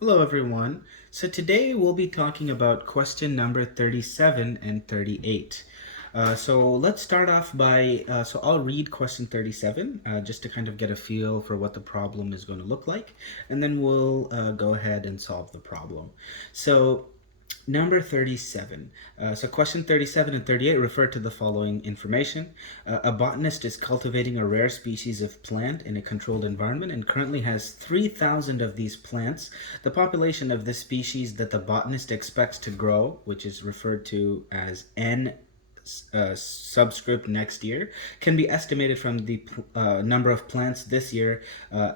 Hello, everyone. So today we'll be talking about question number 37 and 38. So let's start off by, so I'll read question 37 just to kind of get a feel for what the problem is going to look like, and then we'll go ahead and solve the problem. So Number 37. So question 37 and 38 refer to the following information. A botanist is cultivating a rare species of plant in a controlled environment and currently has 3,000 of these plants. The population of this species that the botanist expects to grow, which is referred to as N subscript next year, can be estimated from the number of plants this year,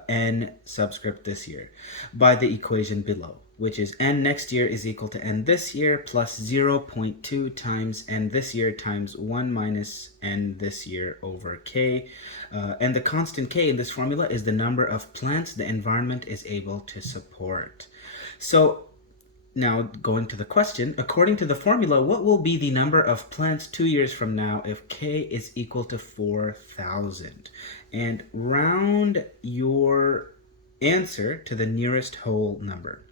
n subscript this year, by the equation below, which is n next year is equal to n this year plus 0.2 times n this year times 1 minus n this year over k. And the constant k in this formula is the number of plants the environment is able to support. So now, going to the question, according to the formula, what will be the number of plants 2 years from now if k is equal to 4,000? And round your answer to the nearest whole number.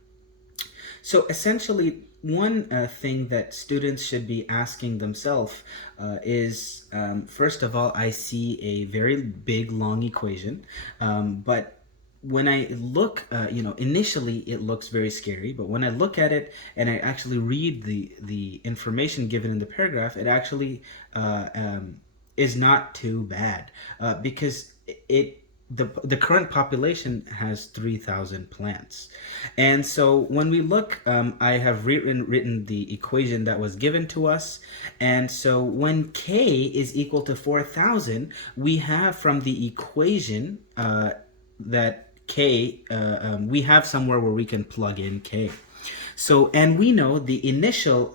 So essentially, one thing that students should be asking themselves is, first of all, I see a very big, long equation, but when I look, initially it looks very scary, but when I look at it and I actually read the information given in the paragraph, it actually is not too bad because the current population has 3,000 plants. And so when we look, I have written the equation that was given to us. And so when k is equal to 4,000, we have from the equation that k, we have somewhere where we can plug in k. So, and we know the initial,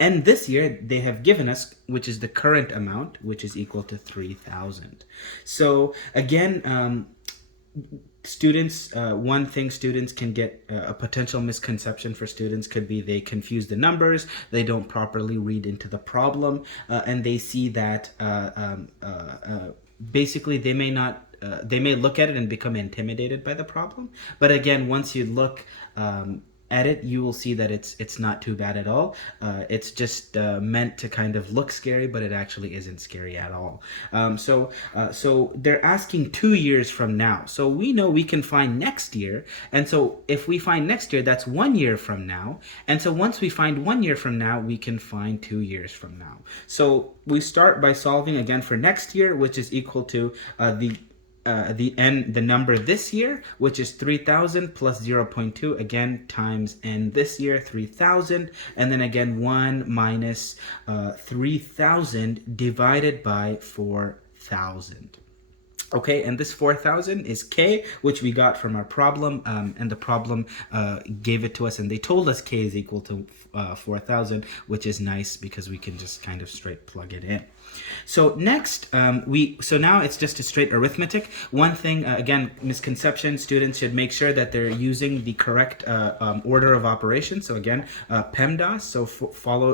and this year they have given us, which is the current amount, which is equal to 3,000. So again, students, one thing students can get, a potential misconception for students could be they confuse the numbers, they don't properly read into the problem, and they see that basically they may look at it and become intimidated by the problem. But again, once you look at it, you will see that it's not too bad at all. It's just meant to kind of look scary, but it actually isn't scary at all. So they're asking 2 years from now. So we know we can find next year, and so if we find next year, that's 1 year from now. And so once we find 1 year from now, we can find 2 years from now. So we start by solving again for next year, which is equal to the number this year, which is 3,000 plus 0.2 again times n this year, 3,000, and then again 1 minus 3,000 divided by 4,000. Okay, and this 4,000 is k, which we got from our problem, and the problem gave it to us, and they told us k is equal to 4,000, which is nice because we can just kind of straight plug it in. So next, so now it's just a straight arithmetic. One thing, again, misconception, students should make sure that they're using the correct order of operations. So again, PEMDAS, so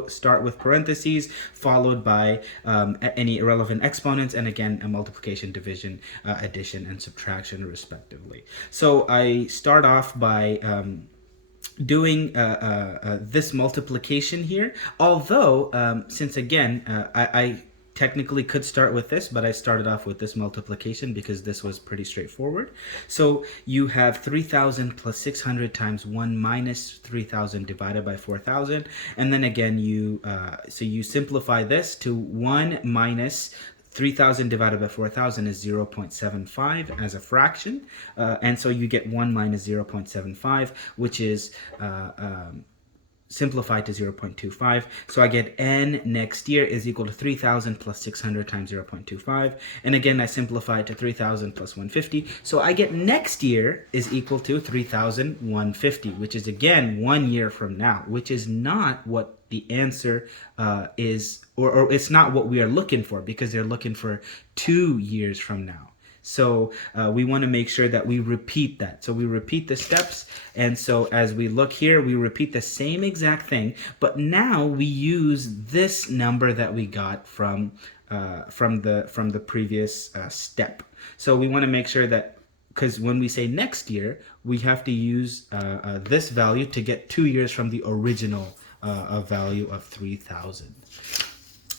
start with parentheses, followed by any irrelevant exponents, and again, a multiplication, division, addition, and subtraction, respectively. So I start off by doing this multiplication here, although since again I technically could start with this, but I started off with this multiplication because this was pretty straightforward. So you have 3,000 plus 600 times 1 minus 3,000 divided by 4,000, and then again so you simplify this to 1 minus 3,000 divided by 4,000 is 0.75 as a fraction, and so you get 1 minus 0.75, which is simplified to 0.25. So I get n next year is equal to 3,000 plus 600 times 0.25. And again, I simplify it to 3,000 plus 150. So I get next year is equal to 3,150, which is again 1 year from now, which is not what the answer is, or it's not what we are looking for, because they're looking for 2 years from now. So we want to make sure that we repeat that. So we repeat the steps. And so as we look here, we repeat the same exact thing, but now we use this number that we got from the previous step. So we want to make sure that because when we say next year, we have to use this value to get 2 years from the original value of 3,000.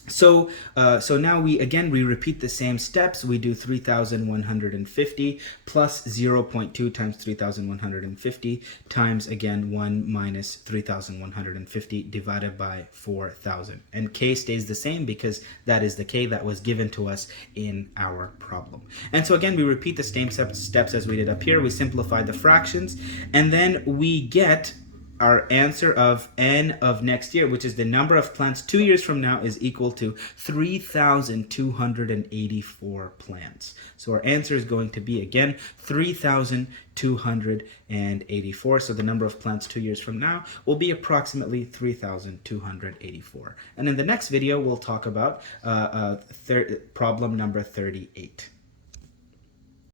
So now we repeat the same steps. We do 3,150 plus 0.2 times 3,150 times, again, 1 minus 3,150 divided by 4,000. And k stays the same because that is the k that was given to us in our problem. And so again, we repeat the same steps as we did up here. We simplify the fractions, and then we get our answer of n of next year, which is the number of plants 2 years from now, is equal to 3,284 plants. So our answer is going to be, again, 3,284. So the number of plants 2 years from now will be approximately 3,284. And in the next video, we'll talk about problem number 38.